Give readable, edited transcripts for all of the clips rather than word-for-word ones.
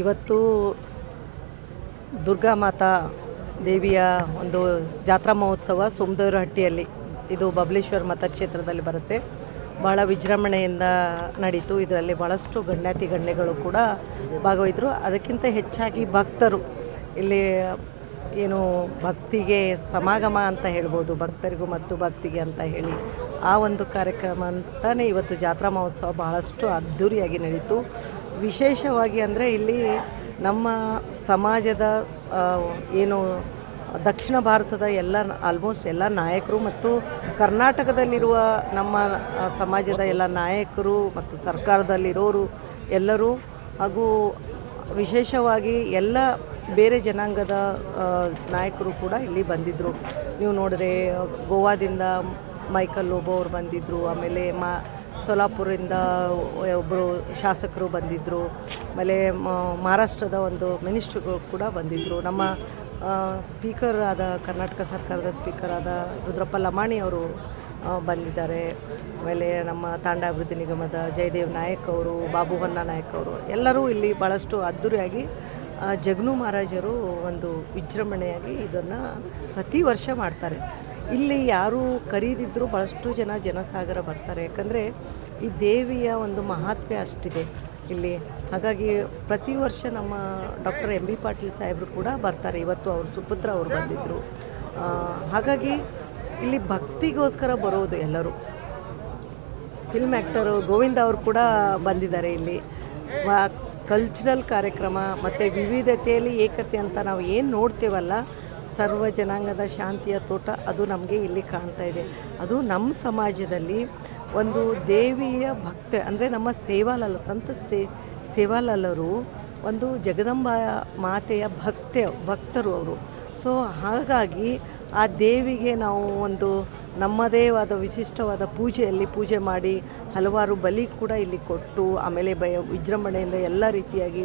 ಇವತ್ತು ದುರ್ಗಾ ಮಾತಾ ದೇವಿಯ ಒಂದು ಜಾತ್ರಾ ಮಹೋತ್ಸವ ಸೋಮದೇವರಹಟ್ಟಿಯಲ್ಲಿ, ಇದು ಬಬಲೇಶ್ವರ ಮತಕ್ಷೇತ್ರದಲ್ಲಿ ಬರುತ್ತೆ. ಬಹಳ ವಿಜೃಂಭಣೆಯಿಂದ ನಡೀತು. ಇದರಲ್ಲಿ ಭಾಳಷ್ಟು ಗಣ್ಯಾತಿ ಗಣ್ಯಗಳು ಕೂಡ ಭಾಗವಹಿದ್ರು. ಅದಕ್ಕಿಂತ ಹೆಚ್ಚಾಗಿ ಭಕ್ತರು ಇಲ್ಲಿ ಏನು ಭಕ್ತಿಗೆ ಸಮಾಗಮ ಅಂತ ಹೇಳ್ಬೋದು, ಭಕ್ತರಿಗೂ ಮತ್ತು ಭಕ್ತಿಗೆ ಅಂತ ಹೇಳಿ ಆ ಒಂದು ಕಾರ್ಯಕ್ರಮ ಅಂತಲೇ ಇವತ್ತು ಜಾತ್ರಾ ಮಹೋತ್ಸವ ಬಹಳಷ್ಟು ಅದ್ಧೂರಿಯಾಗಿ ನಡೀತು. ವಿಶೇಷವಾಗಿ ಅಂದರೆ ಇಲ್ಲಿ ನಮ್ಮ ಸಮಾಜದ ಏನು ದಕ್ಷಿಣ ಭಾರತದ ಆಲ್ಮೋಸ್ಟ್ ಎಲ್ಲ ನಾಯಕರು ಮತ್ತು ಕರ್ನಾಟಕದಲ್ಲಿರುವ ನಮ್ಮ ಸಮಾಜದ ಎಲ್ಲ ನಾಯಕರು ಮತ್ತು ಸರ್ಕಾರದಲ್ಲಿರೋರು ಎಲ್ಲರೂ, ಹಾಗೂ ವಿಶೇಷವಾಗಿ ಎಲ್ಲ ಬೇರೆ ಜನಾಂಗದ ನಾಯಕರು ಕೂಡ ಇಲ್ಲಿ ಬಂದಿದ್ದರು. ನೀವು ನೋಡಿದ್ರೆ ಗೋವಾದಿಂದ ಮೈಕಲ್ ಲೋಬೋ ಅವರು ಬಂದಿದ್ದರು, ಆಮೇಲೆ ಸೋಲಾಪುರದಿಂದ ಒಬ್ಬರು ಶಾಸಕರು ಬಂದಿದ್ದರು. ಆಮೇಲೆ ಮಹಾರಾಷ್ಟ್ರದ ಒಂದು ಮಿನಿಸ್ಟ್ರುಗಳು ಕೂಡ ಬಂದಿದ್ದರು. ನಮ್ಮ ಸ್ಪೀಕರ್ ಆದ ಕರ್ನಾಟಕ ಸರ್ಕಾರದ ಸ್ಪೀಕರ್ ಆದ ರುದ್ರಪ್ಪ ಲಮಾಣಿ ಅವರು ಬಂದಿದ್ದಾರೆ. ಆಮೇಲೆ ನಮ್ಮ ತಾಂಡ ಅಭಿವೃದ್ಧಿ ನಿಗಮದ ಜಯದೇವ್ ನಾಯಕ್ ಅವರು, ಬಾಬು ಹೊನ್ನ ನಾಯಕ್ ಅವರು ಎಲ್ಲರೂ ಇಲ್ಲಿ ಭಾಳಷ್ಟು ಅದ್ಧೂರಿಯಾಗಿ ಜಗನು ಮಹಾರಾಜರು ಒಂದು ವಿಜೃಂಭಣೆಯಾಗಿ ಇದನ್ನು ಪ್ರತಿ ವರ್ಷ ಮಾಡ್ತಾರೆ. ಇಲ್ಲಿ ಯಾರು ಕರೀದಿದ್ದರೂ ಭಾಳಷ್ಟು ಜನಸಾಗರ ಬರ್ತಾರೆ. ಯಾಕಂದರೆ ಈ ದೇವಿಯ ಒಂದು ಮಹಾತ್ಮ್ಯ ಅಷ್ಟಿದೆ ಇಲ್ಲಿ. ಹಾಗಾಗಿ ಪ್ರತಿ ವರ್ಷ ನಮ್ಮ ಡಾಕ್ಟರ್ ಎಂ ಬಿ ಪಾಟೀಲ್ ಸಾಹೇಬರು ಕೂಡ ಬರ್ತಾರೆ. ಇವತ್ತು ಅವ್ರ ಸುಪುತ್ರ ಅವರು ಬಂದಿದ್ದರು. ಹಾಗಾಗಿ ಇಲ್ಲಿ ಭಕ್ತಿಗೋಸ್ಕರ ಬರೋದು ಎಲ್ಲರೂ. ಫಿಲ್ಮ್ ಆ್ಯಕ್ಟರು ಗೋವಿಂದ ಅವರು ಕೂಡ ಬಂದಿದ್ದಾರೆ ಇಲ್ಲಿ. ಕಲ್ಚರಲ್ ಕಾರ್ಯಕ್ರಮ ಮತ್ತು ವಿವಿಧತೆಯಲ್ಲಿ ಏಕತೆ ಅಂತ ನಾವು ಏನು ನೋಡ್ತೇವಲ್ಲ, ಸರ್ವ ಜನಾಂಗದ ಶಾಂತಿಯ ತೋಟ ಅದು ನಮಗೆ ಇಲ್ಲಿ ಕಾಣ್ತಾ ಇದೆ. ಅದು ನಮ್ಮ ಸಮಾಜದಲ್ಲಿ ಒಂದು ದೇವಿಯ ಭಕ್ತ ಅಂದರೆ ನಮ್ಮ ಸಂತ ಸೇವಾಲಾಲರು ಒಂದು ಜಗದಂಬ ಮಾತೆಯ ಭಕ್ತರು ಅವರು. ಸೊ ಹಾಗಾಗಿ ಆ ದೇವಿಗೆ ನಾವು ಒಂದು ನಮ್ಮದೇ ಆದ ವಿಶಿಷ್ಟವಾದ ಪೂಜೆ ಮಾಡಿ ಹಲವಾರು ಬಲಿ ಕೂಡ ಇಲ್ಲಿ ಕೊಟ್ಟು, ಆಮೇಲೆ ವಿಜೃಂಭಣೆಯಿಂದ ಎಲ್ಲ ರೀತಿಯಾಗಿ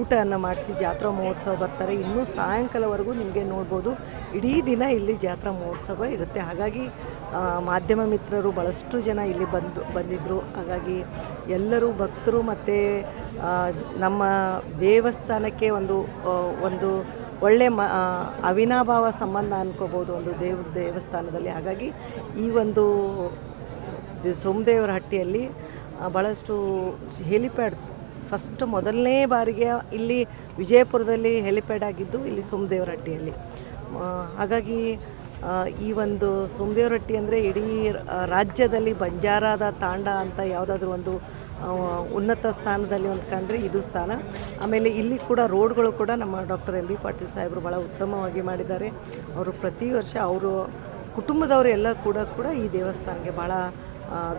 ಊಟವನ್ನು ಮಾಡಿಸಿ ಜಾತ್ರಾ ಮಹೋತ್ಸವ ಬರ್ತಾರೆ. ಇನ್ನೂ ಸಾಯಂಕಾಲವರೆಗೂ ನಿಮಗೆ ನೋಡ್ಬೋದು, ಇಡೀ ದಿನ ಇಲ್ಲಿ ಜಾತ್ರಾ ಮಹೋತ್ಸವ ಇರುತ್ತೆ. ಹಾಗಾಗಿ ಮಾಧ್ಯಮ ಮಿತ್ರರು ಭಾಳಷ್ಟು ಜನ ಇಲ್ಲಿ ಬಂದಿದ್ದರು. ಹಾಗಾಗಿ ಎಲ್ಲರೂ ಭಕ್ತರು ಮತ್ತು ನಮ್ಮ ದೇವಸ್ಥಾನಕ್ಕೆ ಒಂದು ಒಳ್ಳೆ ಅವಿನಾಭಾವ ಸಂಬಂಧ ಅನ್ಕೋಬೋದು ಒಂದು ದೇವಸ್ಥಾನದಲ್ಲಿ. ಹಾಗಾಗಿ ಈ ಒಂದು ಸೋಮದೇವರ ಹಟ್ಟಿಯಲ್ಲಿ ಭಾಳಷ್ಟು ಹೆಲಿಪ್ಯಾಡ್ ಫಸ್ಟ್ ಮೊದಲನೇ ಬಾರಿಗೆ ಇಲ್ಲಿ ವಿಜಯಪುರದಲ್ಲಿ ಹೆಲಿಪ್ಯಾಡ್ ಆಗಿದ್ದು ಇಲ್ಲಿ ಸೋಮದೇವರ ಹಟ್ಟಿಯಲ್ಲಿ. ಹಾಗಾಗಿ ಈ ಒಂದು ಸೋಮದೇವರ ಹಟ್ಟಿ ಅಂದರೆ ಇಡೀ ರಾಜ್ಯದಲ್ಲಿ ಬಂಜಾರಾದ ತಾಂಡ ಅಂತ ಯಾವುದಾದ್ರೂ ಒಂದು ಉನ್ನತ ಸ್ಥಾನದಲ್ಲಿ ಒಂದು ಕಂಡ್ರೆ ಇದು ಸ್ಥಾನ. ಆಮೇಲೆ ಇಲ್ಲಿ ಕೂಡ ರೋಡ್ಗಳು ಕೂಡ ನಮ್ಮ ಡಾಕ್ಟರ್ ಎಂ ಬಿ ಪಾಟೀಲ್ ಸಾಹೇಬರು ಭಾಳ ಉತ್ತಮವಾಗಿ ಮಾಡಿದ್ದಾರೆ. ಅವರು ಪ್ರತಿ ವರ್ಷ ಅವರು ಕುಟುಂಬದವರು ಎಲ್ಲ ಕೂಡ ಈ ದೇವಸ್ಥಾನಕ್ಕೆ ಭಾಳ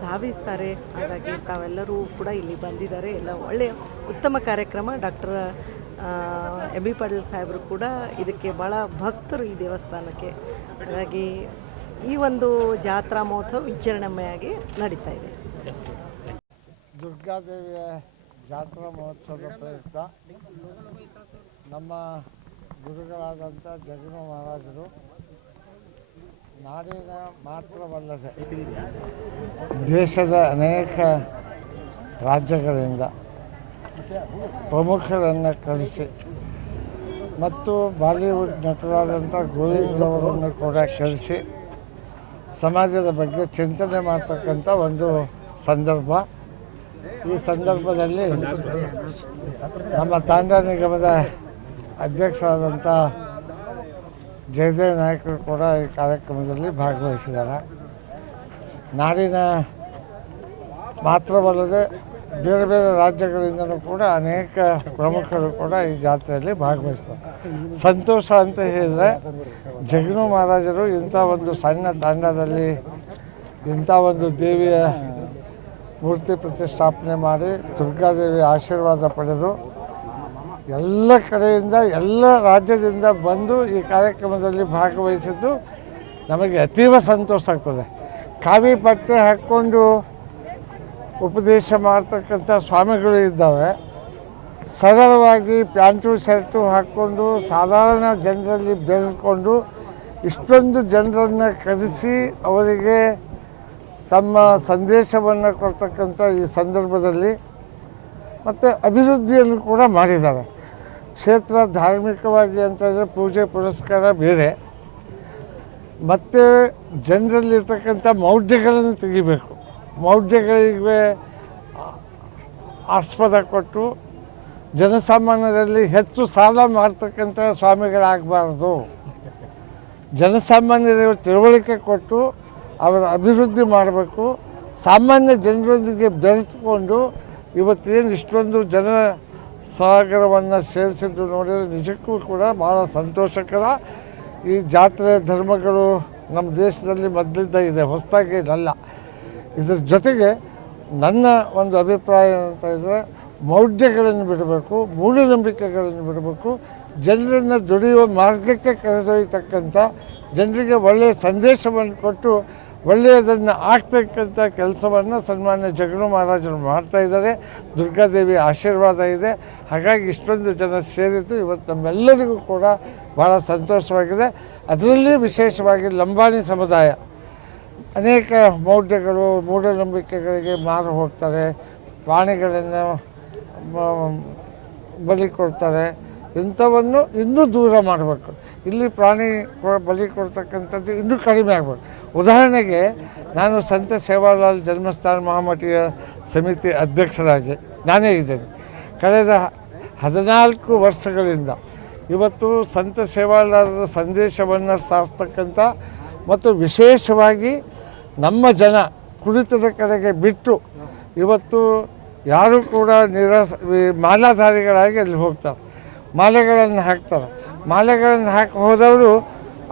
ಧಾವಿಸ್ತಾರೆ. ಹಾಗಾಗಿ ತಾವೆಲ್ಲರೂ ಕೂಡ ಇಲ್ಲಿ ಬಂದಿದ್ದಾರೆ. ಎಲ್ಲ ಒಳ್ಳೆಯ ಉತ್ತಮ ಕಾರ್ಯಕ್ರಮ. ಡಾಕ್ಟರ್ ಎಂ ಬಿ ಪಾಟೀಲ್ ಸಾಹೇಬರು ಕೂಡ ಇದಕ್ಕೆ ಭಾಳ ಭಕ್ತರು ಈ ದೇವಸ್ಥಾನಕ್ಕೆ. ಹಾಗಾಗಿ ಈ ಒಂದು ಜಾತ್ರಾ ಮಹೋತ್ಸವ ವಿಜೃಂಭಣೆಯಾಗಿ ನಡೀತಾ ಇದೆ. ದುರ್ಗಾದೇವಿಯ ಜಾತ್ರಾ ಮಹೋತ್ಸವದ ಪ್ರಯುಕ್ತ ನಮ್ಮ ಗುರುಗಳಾದಂಥ ಜಗನು ಮಹಾರಾಜರು ನಾಡಿನ ಮಾತ್ರವಲ್ಲದೆ ದೇಶದ ಅನೇಕ ರಾಜ್ಯಗಳಿಂದ ಪ್ರಮುಖರನ್ನು ಕರೆಸಿ ಮತ್ತು ಬಾಲಿವುಡ್ ನಟರಾದಂಥ ಗೋವಿಂದರವರನ್ನು ಕೂಡ ಕರೆಸಿ ಸಮಾಜದ ಬಗ್ಗೆ ಚಿಂತನೆ ಮಾಡ್ತಕ್ಕಂಥ ಒಂದು ಸಂದರ್ಭ. ಈ ಸಂದರ್ಭದಲ್ಲಿ ನಮ್ಮ ತಾಂಡ ನಿಗಮದ ಅಧ್ಯಕ್ಷರಾದಂಥ ಜಯದೇವ್ ನಾಯಕರು ಕೂಡ ಈ ಕಾರ್ಯಕ್ರಮದಲ್ಲಿ ಭಾಗವಹಿಸಿದ್ದಾರೆ. ನಾಡಿನ ಮಾತ್ರವಲ್ಲದೆ ಬೇರೆ ಬೇರೆ ರಾಜ್ಯಗಳಿಂದಲೂ ಕೂಡ ಅನೇಕ ಪ್ರಮುಖರು ಕೂಡ ಈ ಜಾತ್ರೆಯಲ್ಲಿ ಭಾಗವಹಿಸ್ತಾರೆ. ಸಂತೋಷ ಅಂತ ಹೇಳಿದರೆ ಜಗನು ಮಹಾರಾಜರು ಇಂಥ ಒಂದು ಸಣ್ಣ ತಾಂಡದಲ್ಲಿ ಇಂಥ ಒಂದು ದೇವಿಯ ಮೂರ್ತಿ ಪ್ರತಿಷ್ಠಾಪನೆ ಮಾಡಿ ದುರ್ಗಾದೇವಿ ಆಶೀರ್ವಾದ ಪಡೆದು ಎಲ್ಲ ಕಡೆಯಿಂದ ಎಲ್ಲ ರಾಜ್ಯದಿಂದ ಬಂದು ಈ ಕಾರ್ಯಕ್ರಮದಲ್ಲಿ ಭಾಗವಹಿಸಿದ್ದು ನಮಗೆ ಅತೀವ ಸಂತೋಷ ಆಗ್ತದೆ. ಕಾವಿ ಬಟ್ಟೆ ಹಾಕ್ಕೊಂಡು ಉಪದೇಶ ಮಾಡ್ತಕ್ಕಂಥ ಸ್ವಾಮಿಗಳು ಇದ್ದಾವೆ. ಸರಳವಾಗಿ ಪ್ಯಾಂಟು ಶರ್ಟು ಹಾಕ್ಕೊಂಡು ಸಾಧಾರಣ ಜನರಲ್ಲಿ ಬೆಳೆದುಕೊಂಡು ಇಷ್ಟೊಂದು ಜನರನ್ನು ಕರೆಸಿ ಅವರಿಗೆ ತಮ್ಮ ಸಂದೇಶವನ್ನು ಕೊಡ್ತಕ್ಕಂಥ ಈ ಸಂದರ್ಭದಲ್ಲಿ ಮತ್ತು ಅಭಿವೃದ್ಧಿಯನ್ನು ಕೂಡ ಮಾಡಿದ್ದಾರೆ. ಕ್ಷೇತ್ರ ಧಾರ್ಮಿಕವಾಗಿ ಅಂತಂದರೆ ಪೂಜೆ ಪುರಸ್ಕಾರ ಬೇರೆ, ಮತ್ತು ಜನರಲ್ಲಿರ್ತಕ್ಕಂಥ ಮೌಢ್ಯಗಳನ್ನು ತೆಗಿಬೇಕು. ಮೌಢ್ಯಗಳಿಗೆ ಆಸ್ಪದ ಕೊಟ್ಟು ಜನಸಾಮಾನ್ಯರಲ್ಲಿ ಹೆಚ್ಚು ಸಾಲ ಮಾಡ್ತಕ್ಕಂಥ ಸ್ವಾಮಿಗಳಾಗಬಾರ್ದು. ಜನಸಾಮಾನ್ಯರಿಗೆ ತಿಳುವಳಿಕೆ ಕೊಟ್ಟು ಅವರ ಅಭಿವೃದ್ಧಿ ಮಾಡಬೇಕು. ಸಾಮಾನ್ಯ ಜನರೊಂದಿಗೆ ಬೆರೆತುಕೊಂಡು ಇವತ್ತೇನು ಇಷ್ಟೊಂದು ಜನ ಸಾಗರವನ್ನು ಸೇರಿಸಿದ್ದು ನೋಡಿದರೆ ನಿಜಕ್ಕೂ ಕೂಡ ಭಾಳ ಸಂತೋಷಕರ. ಈ ಜಾತ್ರೆ ಧರ್ಮಗಳು ನಮ್ಮ ದೇಶದಲ್ಲಿ ಮೊದಲಿದ್ದ ಇದೆ, ಹೊಸದಾಗಿ ಇದಲ್ಲ. ಇದ್ರ ಜೊತೆಗೆ ನನ್ನ ಒಂದು ಅಭಿಪ್ರಾಯ ಅಂತ ಇದ್ದರೆ ಮೌಢ್ಯಗಳನ್ನು ಬಿಡಬೇಕು, ಮೂಢನಂಬಿಕೆಗಳನ್ನು ಬಿಡಬೇಕು, ಜನರನ್ನು ದುಡಿಯುವ ಮಾರ್ಗಕ್ಕೆ ಕರೆದೊಯ್ಯತಕ್ಕಂಥ ಜನರಿಗೆ ಒಳ್ಳೆಯ ಸಂದೇಶವನ್ನು ಕೊಟ್ಟು ಒಳ್ಳೆಯದನ್ನು ಆಗ್ತಕ್ಕಂಥ ಕೆಲಸವನ್ನು ಸನ್ಮಾನ್ಯ ಜಗನು ಮಹಾರಾಜರು ಮಾಡ್ತಾ ಇದ್ದಾರೆ. ದುರ್ಗಾದೇವಿ ಆಶೀರ್ವಾದ ಇದೆ. ಹಾಗಾಗಿ ಇಷ್ಟೊಂದು ಜನ ಸೇರಿದ್ದು ಇವತ್ತು ನಮ್ಮೆಲ್ಲರಿಗೂ ಕೂಡ ಭಾಳ ಸಂತೋಷವಾಗಿದೆ. ಅದರಲ್ಲಿ ವಿಶೇಷವಾಗಿ ಲಂಬಾಣಿ ಸಮುದಾಯ ಅನೇಕ ಮೌಢ್ಯಗಳು ಮೂಢನಂಬಿಕೆಗಳಿಗೆ ಮಾರು ಹೋಗ್ತಾರೆ, ಪ್ರಾಣಿಗಳನ್ನು ಬಲಿ ಕೊಡ್ತಾರೆ. ಇಂಥವನ್ನು ಇನ್ನೂ ದೂರ ಮಾಡಬೇಕು. ಇಲ್ಲಿ ಪ್ರಾಣಿ ಬಲಿ ಕೊಡ್ತಕ್ಕಂಥದ್ದು ಇನ್ನೂ ಕಡಿಮೆ ಆಗಬೇಕು. ಉದಾಹರಣೆಗೆ ನಾನು ಸಂತ ಸೇವಾಲಾಲ್ ಜನ್ಮಸ್ಥಾನ ಮಹಾಮಠೀಯ ಸಮಿತಿ ಅಧ್ಯಕ್ಷರಾಗಿ ನಾನೇ ಇದ್ದೇನೆ. ಕಳೆದ 14 ವರ್ಷಗಳಿಂದ ಇವತ್ತು ಸಂತ ಸೇವಾಲಾಲರ ಸಂದೇಶವನ್ನು ಸಾರ್ತಕ್ಕಂಥ ಮತ್ತು ವಿಶೇಷವಾಗಿ ನಮ್ಮ ಜನ ಕುಡಿತದ ಕಡೆಗೆ ಬಿಟ್ಟು ಇವತ್ತು ಯಾರೂ ಕೂಡ ಮಾಲಾಧಾರಿಗಳಾಗಿ ಅಲ್ಲಿ ಹೋಗ್ತಾರೆ, ಮಾಲೆಗಳನ್ನು ಹಾಕ್ತಾರೆ. ಮಾಲೆಗಳನ್ನು ಹಾಕಿ ಹೋದವರು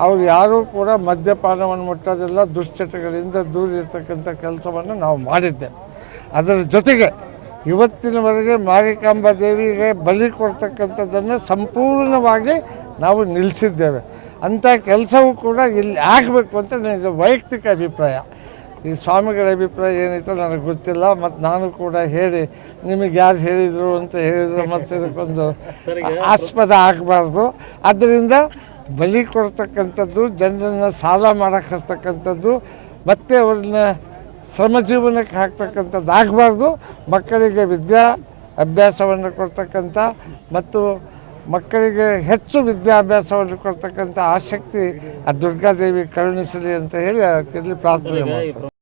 ಅವ್ರು ಯಾರೂ ಕೂಡ ಮದ್ಯಪಾನವನ್ನು ಮುಟ್ಟೋದಿಲ್ಲ, ದುಶ್ಚಟಗಳಿಂದ ದೂರ ಇರ್ತಕ್ಕಂಥ ಕೆಲಸವನ್ನು ನಾವು ಮಾಡಿದ್ದೇವೆ. ಅದರ ಜೊತೆಗೆ ಇವತ್ತಿನವರೆಗೆ ಮಾರಿಕಾಂಬಾ ದೇವಿಗೆ ಬಲಿ ಕೊಡ್ತಕ್ಕಂಥದ್ದನ್ನು ಸಂಪೂರ್ಣವಾಗಿ ನಾವು ನಿಲ್ಲಿಸಿದ್ದೇವೆ. ಅಂಥ ಕೆಲಸವೂ ಕೂಡ ಇಲ್ಲಿ ಆಗಬೇಕು ಅಂತ ನನ್ನ ವೈಯಕ್ತಿಕ ಅಭಿಪ್ರಾಯ. ಈ ಸ್ವಾಮಿಗಳ ಅಭಿಪ್ರಾಯ ಏನಿತ್ತು ನನಗೆ ಗೊತ್ತಿಲ್ಲ. ಮತ್ತು ನಾನು ಕೂಡ ಹೇಳಿ ನಿಮಗೆ ಯಾರು ಹೇಳಿದರು ಅಂತ ಹೇಳಿದರು ಮತ್ತು ಇದಕ್ಕೊಂದು ಆಸ್ಪದ ಆಗಬಾರ್ದು. ಆದ್ದರಿಂದ ಬಲಿ ಕೊಡ್ತಕ್ಕಂಥದ್ದು, ಜನರನ್ನು ಸಾಲ ಮಾಡೋಕ್ಕೆ ಹಚ್ತಕ್ಕಂಥದ್ದು, ಮತ್ತು ಅವ್ರನ್ನ ಶ್ರಮಜೀವನಕ್ಕೆ ಹಾಕ್ತಕ್ಕಂಥದ್ದು ಆಗಬಾರ್ದು. ಮಕ್ಕಳಿಗೆ ಅಭ್ಯಾಸವನ್ನು ಕೊಡ್ತಕ್ಕಂಥ ಮತ್ತು ಮಕ್ಕಳಿಗೆ ಹೆಚ್ಚು ವಿದ್ಯಾಭ್ಯಾಸವನ್ನು ಕೊಡ್ತಕ್ಕಂಥ ಆಸಕ್ತಿ ಆ ದುರ್ಗಾದೇವಿ ಕರುಣಿಸಲಿ ಅಂತ ಹೇಳಿ ಪ್ರಾರ್ಥನೆ ಮಾಡ್ತಾರೆ.